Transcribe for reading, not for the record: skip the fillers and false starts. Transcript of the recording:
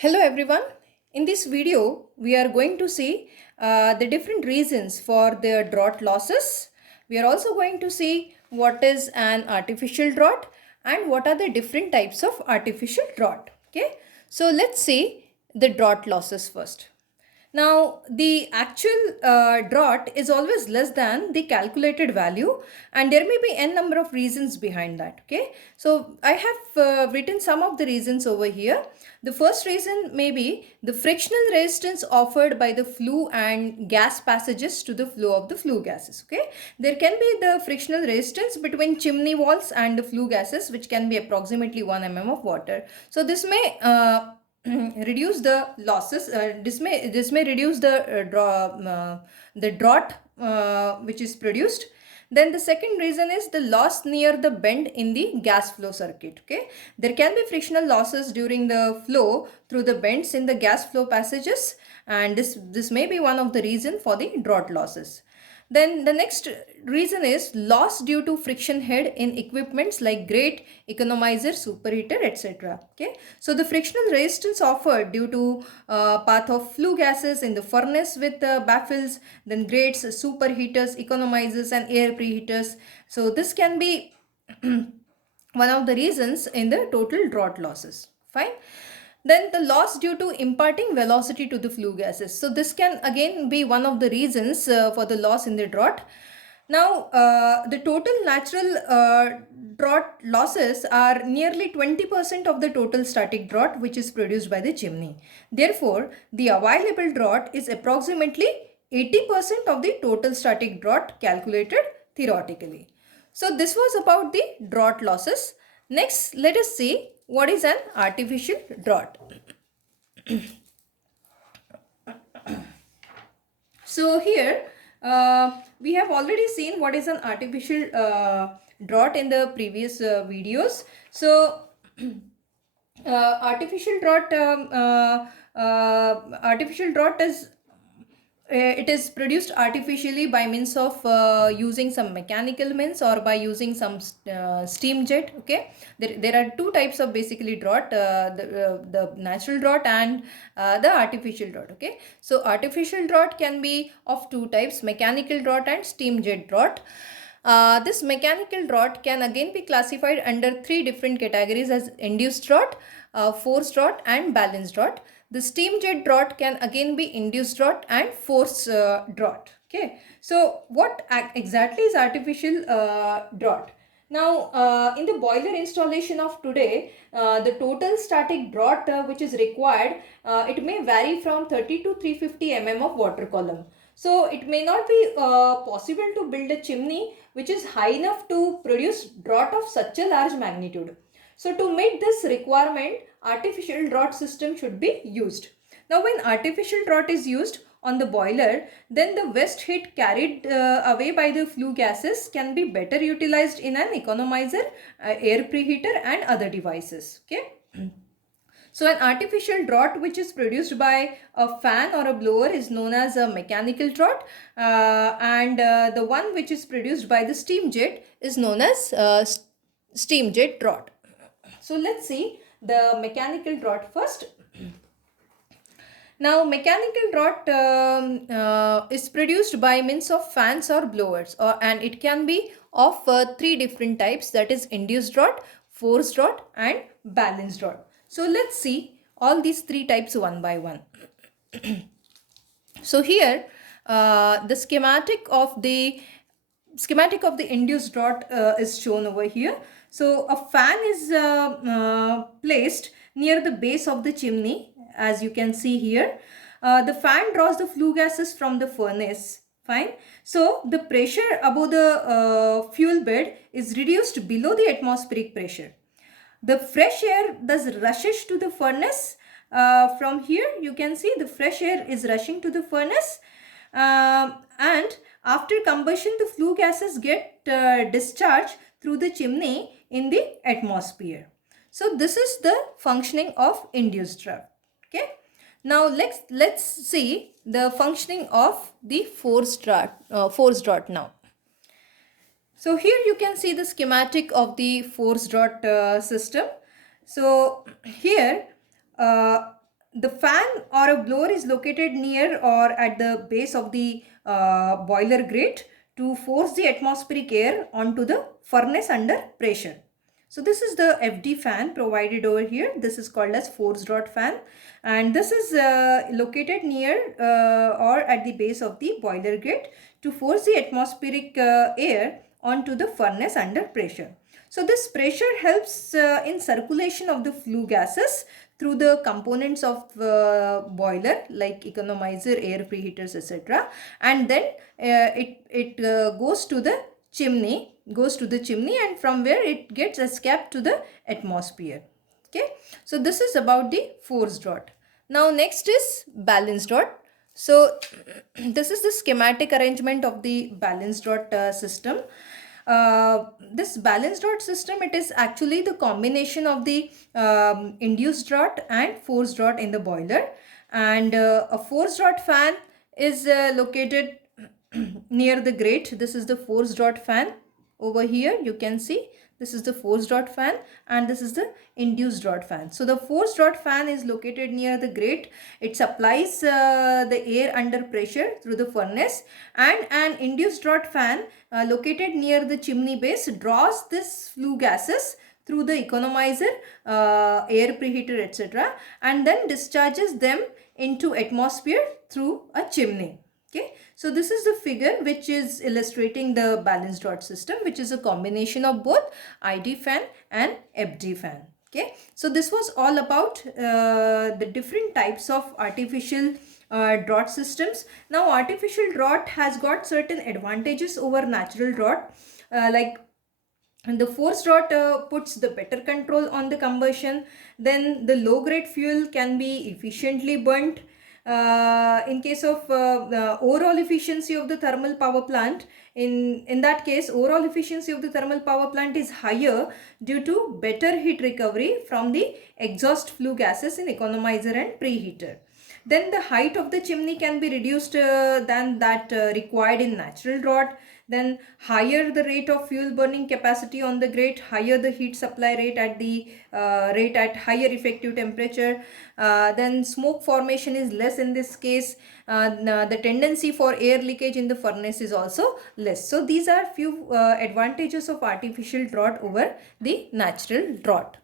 Hello everyone. In this video, we are going to see the different reasons for the drought losses. We are also going to see what is an artificial drought and what are the different types of artificial drought. Okay, so let's see the drought losses first. Now, the actual drought is always less than the calculated value, and there may be n number of reasons behind that. Okay, so I have written some of the reasons over here. The first reason may be the frictional resistance offered by the flue and gas passages to the flow of the flue gases. Okay, there can be the frictional resistance between chimney walls and the flue gases, which can be approximately 1 mm of water. So this may reduce the losses. This may reduce the drought which is produced. Then the second reason is the loss near the bend in the gas flow circuit. Okay, there can be frictional losses during the flow through the bends in the gas flow passages, and this may be one of the reason for the drought losses. Then the next reason is loss due to friction head in equipments like grate, economizer, superheater, etc. Okay, so the frictional resistance offered due to path of flue gases in the furnace with baffles, then grates, superheaters, economizers, and air preheaters. So this can be one of the reasons in the total drought losses. Fine. Then the loss due to imparting velocity to the flue gases. So this can again be one of the reasons for the loss in the drought. Now, the total natural drought losses are nearly 20% of the total static drought which is produced by the chimney. Therefore, the available drought is approximately 80% of the total static drought calculated theoretically. So this was about the drought losses. Next, let us see what is an artificial drought. So here we have already seen what is an artificial drought in the previous videos. So artificial drought is it is produced artificially by means of using some mechanical means or by using some steam jet. Okay, there are two types of basically drought, the natural drought and the artificial drought. Okay, so artificial drought can be of two types, mechanical drought and steam jet drought. This mechanical drought can again be classified under three different categories as induced drought, forced drought and balanced drought. The steam jet drought can again be induced drought and forced drought. Okay, so what exactly is artificial drought? Now, in the boiler installation of today, the total static drought which is required, it may vary from 30 to 350 mm of water column. So it may not be possible to build a chimney which is high enough to produce drought of such a large magnitude. So to meet this requirement, artificial drought system should be used. Now when artificial drought is used on the boiler, then the waste heat carried away by the flue gases can be better utilized in an economizer, air preheater and other devices. Okay. So an artificial drought which is produced by a fan or a blower is known as a mechanical drought, and the one which is produced by the steam jet is known as steam jet drought. So let's see the mechanical drought first. Now mechanical drought is produced by means of fans or blowers, and it can be of three different types, that is induced drought, forced drought and balanced drought. So let's see all these three types one by one. So here the schematic of the induced drought is shown over here. So a fan is placed near the base of the chimney, as you can see here. The fan draws the flue gases from the furnace. Fine. So the pressure above the fuel bed is reduced below the atmospheric pressure. The fresh air thus rushes to the furnace. From here you can see the fresh air is rushing to the furnace, and after combustion the flue gases get discharged through the chimney in the atmosphere. So this is the functioning of induced drought. Okay. Now let's see the functioning of the forced drought now. So here you can see the schematic of the forced drought system. So here the fan or a blower is located near or at the base of the boiler grate to force the atmospheric air onto the furnace under pressure. So this is the FD fan provided over here. This is called as forced rod fan, and this is located near or at the base of the boiler grate to force the atmospheric air onto the furnace under pressure. So this pressure helps in circulation of the flue gases through the components of boiler like economizer, air preheaters, etc. And then it goes to the chimney, and from where it gets escaped to the atmosphere. Okay, so this is about the forced rod. Now next is balanced rod. So this is the schematic arrangement of the balanced rod system. This balanced rod system, it is actually the combination of the induced rod and forced rod in the boiler, and a forced rod fan is located near the grate. This is the forced rod fan. Over here you can see this is the forced rod fan and this is the induced rod fan. So the forced rod fan is located near the grate. It supplies the air under pressure through the furnace, and an induced rod fan located near the chimney base draws this flue gases through the economizer, air preheater, etc., and then discharges them into atmosphere through a chimney. Okay, so this is the figure which is illustrating the balanced rod system, which is a combination of both ID fan and FD fan. Okay, so this was all about the different types of artificial draught systems. Now artificial draught has got certain advantages over natural draught, like and the forced draught puts the better control on the combustion. Then the low grade fuel can be efficiently burnt. In case of the overall efficiency of the thermal power plant, in that case overall efficiency of the thermal power plant is higher due to better heat recovery from the exhaust flue gases in economizer and preheater. Then the height of the chimney can be reduced than that required in natural draught. Then higher the rate of fuel burning capacity on the grate, higher the heat supply rate at the rate at higher effective temperature. Then smoke formation is less in this case. The tendency for air leakage in the furnace is also less. So these are few advantages of artificial draught over the natural draught.